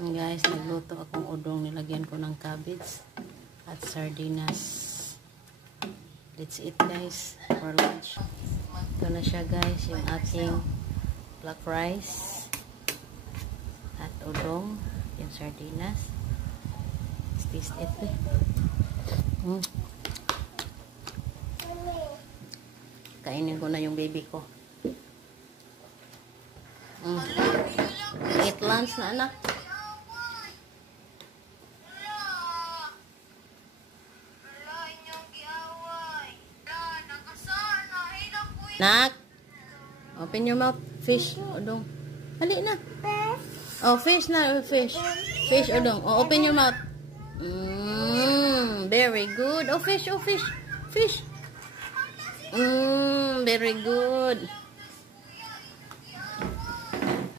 Guys, nagluto akong udong, nilagyan ko ng cabbage at sardinas. Let's eat guys for lunch. Ito na siya guys, yung ating black rice at udong, yung sardinas. Let's taste it. Kainin ko na yung baby ko. Eat lunch na anak. Nak, open your mouth. Fish, udong. Hali na. Oh, fish na. Fish. Fish, udong. Oh, open your mouth. Very good. Oh, fish. Oh, fish. Fish. Very good.